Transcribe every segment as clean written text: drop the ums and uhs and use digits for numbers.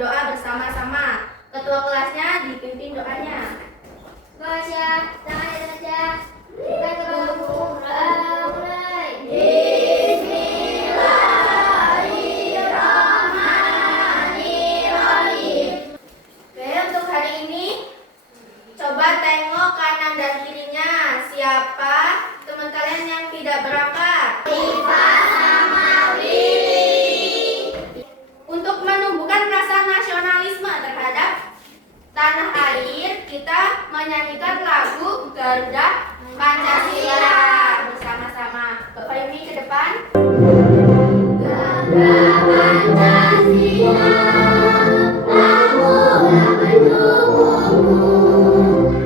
berdoa bersama-sama. Ketua kelasnya dipimpin doanya. Baca, tangan saja. Kita ke bangku. Mulai. Oke, untuk hari ini coba tengok kanan dan kirinya. Siapa teman kalian yang tidak berangkat? Untuk menumbuhkan rasa nasionalisme terhadap tanah air, kita menyanyikan lagu Garuda Pancasila bersama-sama. Bapak Yumi ke depan. Garuda Pancasila, lakulah pendukungmu.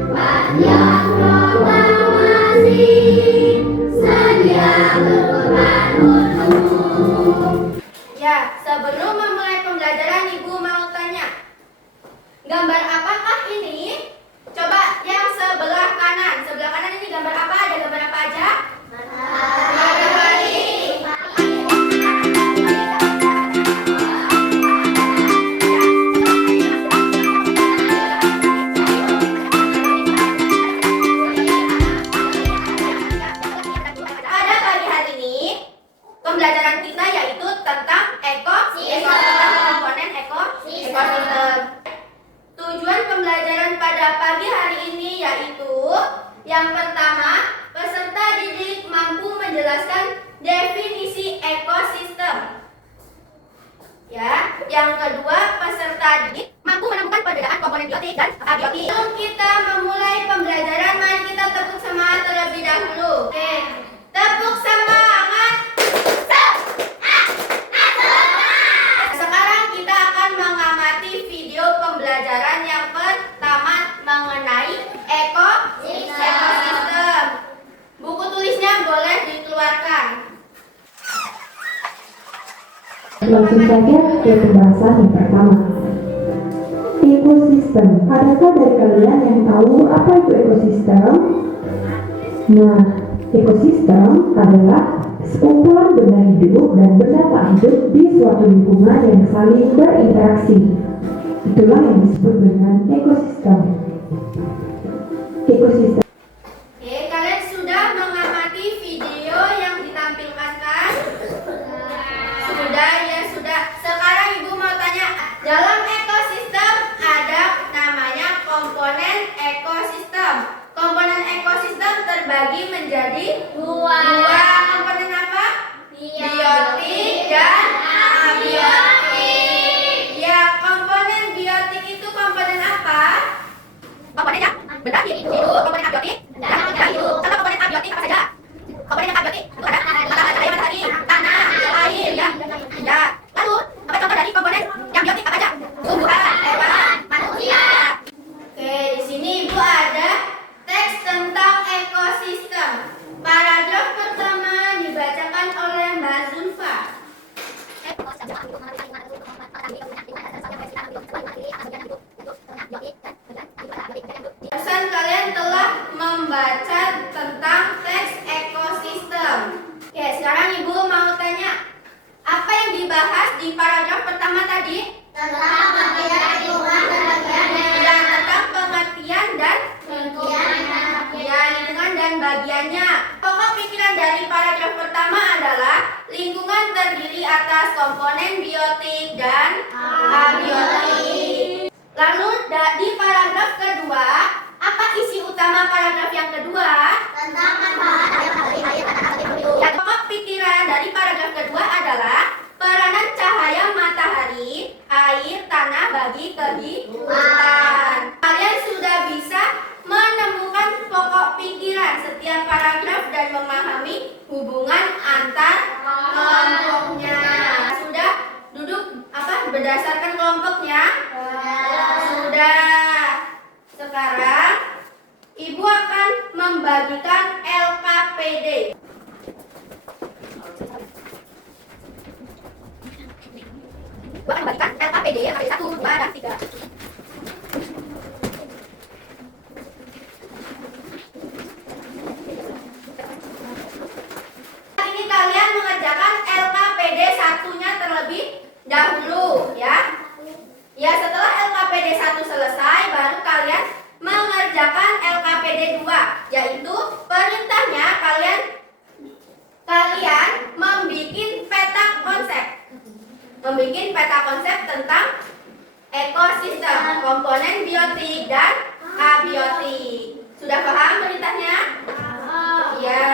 Panjang proklamasi, sedia berkorban untukmu. Ya, sebelum memulai pembelajaran, Ibu mau tanya, gambar apakah ini? Coba yang sebelah kanan. Sebelah kanan ini gambar apa? Ada gambar apa aja? Matahari. Pada pagi hari ini, pembelajaran kita yaitu tentang komponen ekosistem. Tujuan pembelajaran pada pagi hari ini yaitu yang pertama, peserta didik mampu menjelaskan definisi ekosistem. Ya, yang kedua, peserta didik mampu menemukan perbedaan komponen biotik dan abiotik. Sebelum kita memulai pembelajaran, mari kita tepuk semangat terlebih dahulu. Oke, tepuk semangat. Sekarang kita akan mengamati video pembelajaran yang pertama mengenai ekosistem. Buku tulisnya boleh dikeluarkan. Langsung saja ke pembahasan yang pertama. Ekosistem. Adakah dari kalian yang tahu apa itu ekosistem? Nah, ekosistem adalah sekumpulan benda hidup dan benda tak hidup di suatu lingkungan yang saling berinteraksi. Itulah yang disebut dengan ekosistem. Ekosistem. Oke, kalian sudah mengamati video yang ditampilkan kan? Sudah, ya sudah. Sekarang Ibu mau tanya, dalam ekosistem ada namanya komponen ekosistem. Komponen ekosistem terbagi menjadi dua komponen apa? Biotik dan abiotik. Ya, komponen biotik itu komponen apa? Komponennya benda hidup. Komponen abiotik benda hidup. Contoh komponen abiotik apa saja? Komponen yang abiotik itu ada cahaya matahari, tanah, air, ya. Ya. Lalu apa contoh dari komponen yang biotik apa aja? Tumbuhan, hewan, manusia. Oke, di sini Ibu ada teks tentang ekosistem. Paragraf pertama dibacakan oleh Mbak Zulfa. Barusan kalian telah membaca tentang teks ekosistem. Oke, sekarang Ibu mau tanya, apa yang dibahas di paragraf pertama tadi? Tentang pengertian lingkungan dan bagian Ya, tentang pengertian dan lingkungan dan bagiannya. Pokok pikiran dari paragraf pertama adalah lingkungan terdiri atas komponen biotik dan abiotik. Lalu di paragraf kedua, apa isi utama paragraf yang kedua? tentang manfaat air, Ya, pokok pikiran dari paragraf kedua adalah peranan cahaya matahari, air, tanah bagi kehidupan. Kalian sudah bisa menemukan pokok pikiran setiap paragraf dan memahami hubungan antar kelompoknya. Sudah duduk berdasarkan kelompoknya? Sudah. Sekarang Ibu akan membagikan LKPD. Ibu akan membagikan LKPD yang ada 1, 2, dan 3. Ini kalian mengerjakan LKPD satunya terlebih dahulu, ya. Ya, membuat peta konsep tentang ekosistem, komponen biotik dan abiotik. Sudah paham perintahnya? Ya.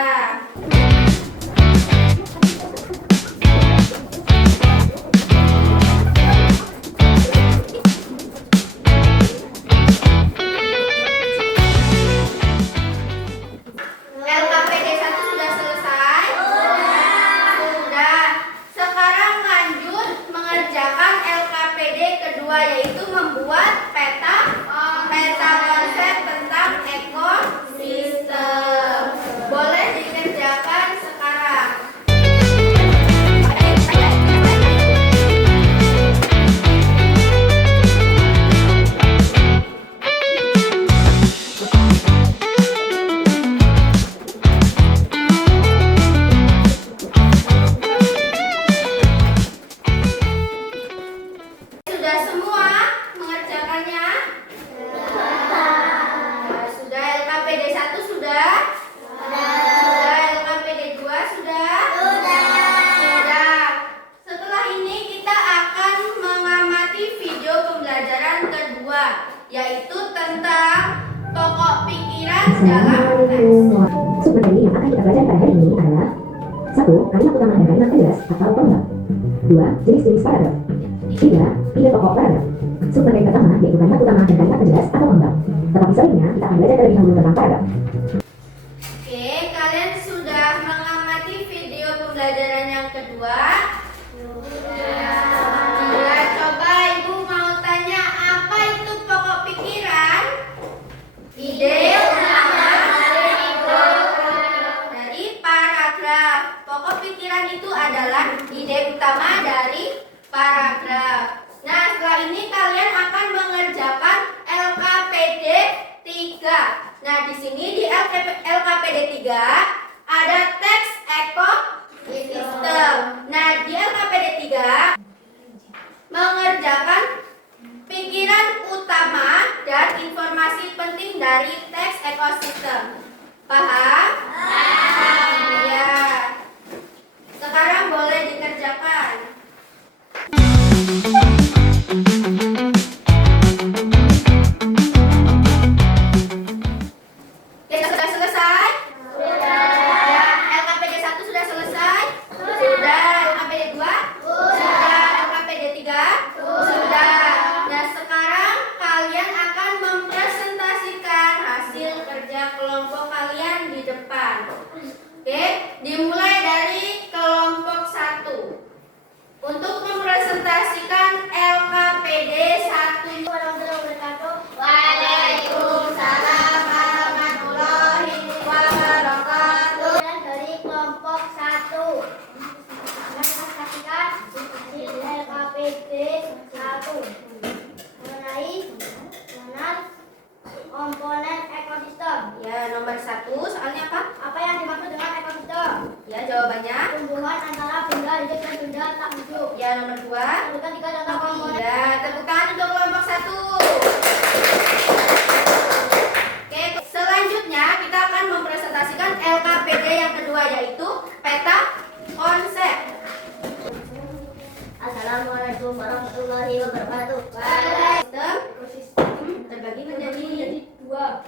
LKPD 1 sudah selesai? Sudah. Sekarang lanjut mengerjakan LKPD kedua, yaitu membuat peta konsep tentang ekosistem. Boleh dikerjakan sekarang. Sudah semua mengerjakannya? Sudah. LKPD 1 sudah? Sudah. LKPD 2 sudah? Sudah. Setelah ini kita akan mengamati video pembelajaran kedua, yaitu tentang pokok pikiran dalam teks. Sumber yang akan kita pelajari pada hari ini adalah 1. Kalimat utama dan kalimat penjelas atau pengembang. 2. Jenis-jenis paragraf. 3. Ide pokok paragraf. Sumber yang pertama yaitu kalimat utama dan kalimat penjelas atau pengembang. Tetapi sebelumnya kita akan belajar terlebih dahulu tentang paragraf. Oke, kalian sudah mengamati video pembelajaran yang kedua? Ya, coba Ibu mau tanya, apa itu pokok pikiran? Ide utama dari paragraf. Pokok pikiran itu adalah ide utama dari paragraf. Nah, setelah ini kalian akan mengerjakan LKPD 3. Nah, di sini di LKPD 3 ada teks ekosistem. Nah, di LKPD 3 mengerjakan pikiran utama dan informasi penting dari teks ekosistem. Paham? Ya. Sekarang boleh dikerjakan. Oke, sudah selesai? Ya, LKPD 1 sudah selesai? Sudah. LKPD 2? Sudah. LKPD 3? Sudah. Nah, sekarang kalian akan mempresentasikan hasil kerja kelompok kalian di depan. Oke, dimulai dari kelompok 1. Untuk mempresentasikan LKPD 1. Waalaikumsalam warahmatullahi wabarakatuh. Dari kelompok 1 presentasikan hasil LKPD 1 mengenai komponen ekosistem. Ya, nomor 1 soalnya apa? Apa yang dimaksud dengan ekosistem? Ya, jawabannya. Tumbuhan antara benda hidup dan benda tak hidup. Ya, nomor 2. Sebutkan 3 contoh komponen. Ya, tepuk tangan untuk kelompok 1. Oke, selanjutnya kita akan mempresentasikan LKPD yang kedua, yaitu peta konsep. Assalamualaikum warahmatullahi wabarakatuh. Ekosistem terbagi menjadi 2.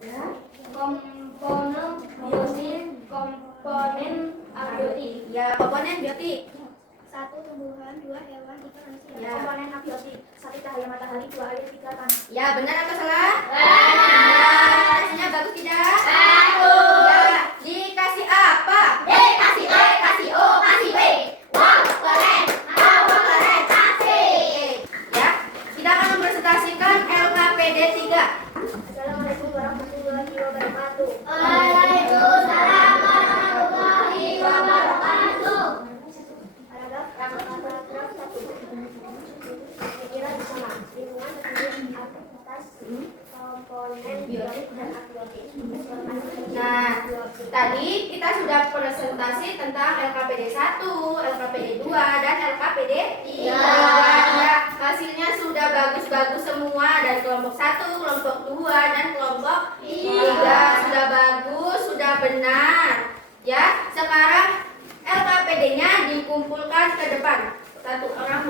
ya, Komponen biotik, komponen abiotik. ya, komponen biotik. 1 tumbuhan, 2 hewan, 3 manusia. Ya. Komponen abiotik, 1 cahaya matahari, 2 air, 3 tanah. Ya, benar atau salah? Benar. Hasilnya bagus tidak? Bagus. Ya, dikasih apa? Kasih E, kasih O, kasih B. Wow, keren. Wow, keren. Kasih. Ya, kita akan mempresentasikan LKPD 3. Assalamualaikum warahmatullahi wabarakatuh. Waalaikumsalam warahmatullahi wabarakatuh. Paragraf 1. Pikiran bersama lingkungan terdiri atas komponen biotik dan abiotik. Nah, tadi kita sudah presentasi tentang LKPD 1, LKPD 2, dan LKPD 3. Ya, hasilnya sudah bagus-bagus semua dari kelompok 1, kelompok 2, dan kelompok 3. Sudah bagus, sudah benar. Ya, sekarang LKPD-nya dikumpulkan ke depan. Satu orang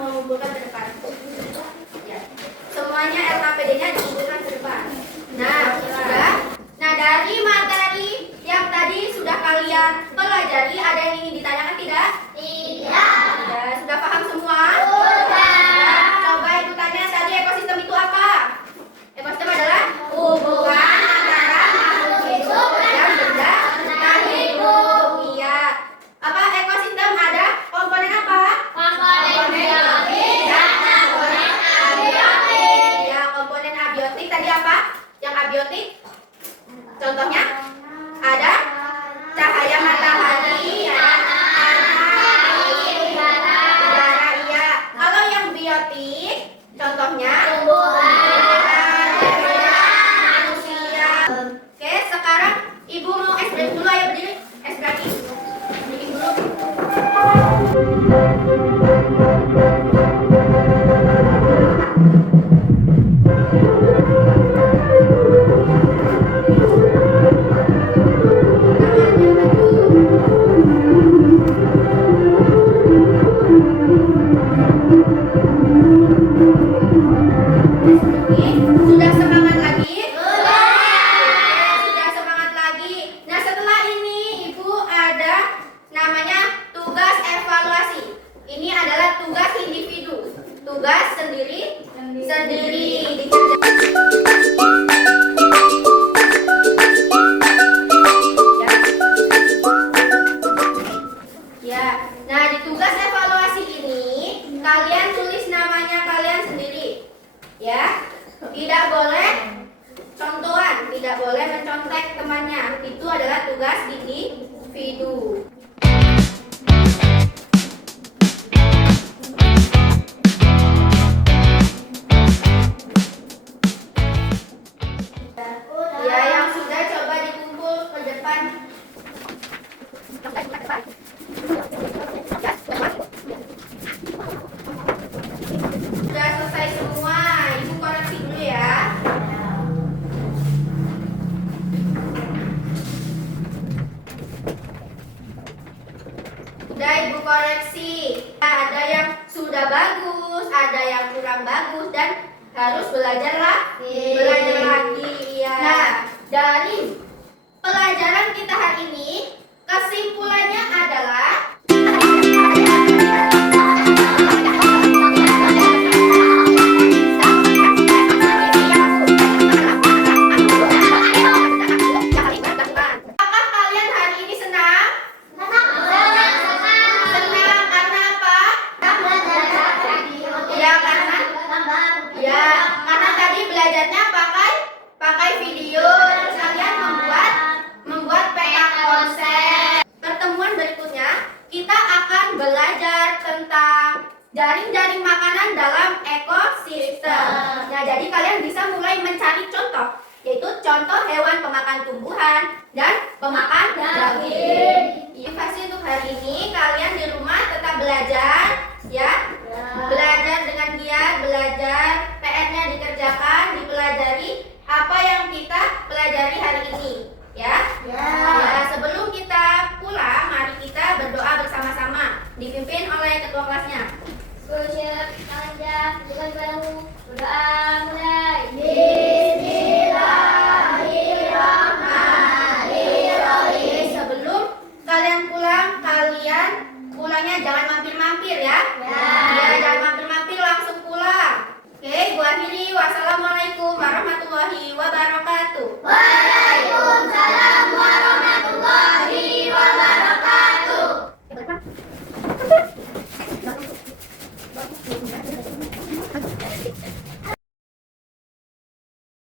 eksotik. Contohnya tumbuhan, manusia. Oke, sekarang Ibu mau es break dulu, ayo berdiri. Es break bikin dulu. Sudah semangat lagi? Sudah semangat lagi. Nah, setelah ini Ibu ada namanya tugas evaluasi. Ini adalah tugas individu. Tugas sendiri dikerjakan. Ya. Nah, di tugas evaluasi ini kalian tulis namanya kalian sendiri. Ya. Tidak boleh contohan, tidak boleh mencontek temannya. Itu adalah tugas individu. Ya, yang sudah coba dikumpul ke depan. Sudah selesai semua, Ibu koreksi dulu ya. Sudah Ibu koreksi. Ada yang sudah bagus, ada yang kurang bagus, dan harus belajar lagi. Ya. Nah, dari pelajaran kita hari ini, kesimpulannya adalah apakah kalian hari ini senang? Senang karena apa? Karena tadi belajarnya pakai video, terus kalian membuat peta konsep. Pertemuan berikutnya kita akan belajar tentang jaring-jaring makanan dalam ekosistem. Nah, jadi kalian bisa mulai mencari contoh, yaitu contoh hewan pemakan tumbuhan dan pemakan daging. Motivasi untuk hari ini, kalian di rumah tetap belajar, ya. Belajar dengan giat, belajar, PR-nya dikerjakan, dipelajari apa yang kita pelajari hari ini, ya. Ya, sebelum kita pulang, mari kita berdoa bersama-sama, dipimpin oleh ketua kelasnya. Berdoa mulai. Sebelum kalian pulang, kalian pulangnya jangan mampir-mampir ya. Ya, jangan mampir-mampir, langsung pulang. Oke, gua akhiri. Wassalamualaikum warahmatullahi wabarakatuh. Waalaikumsalam warahmatullahi wabarakatuh.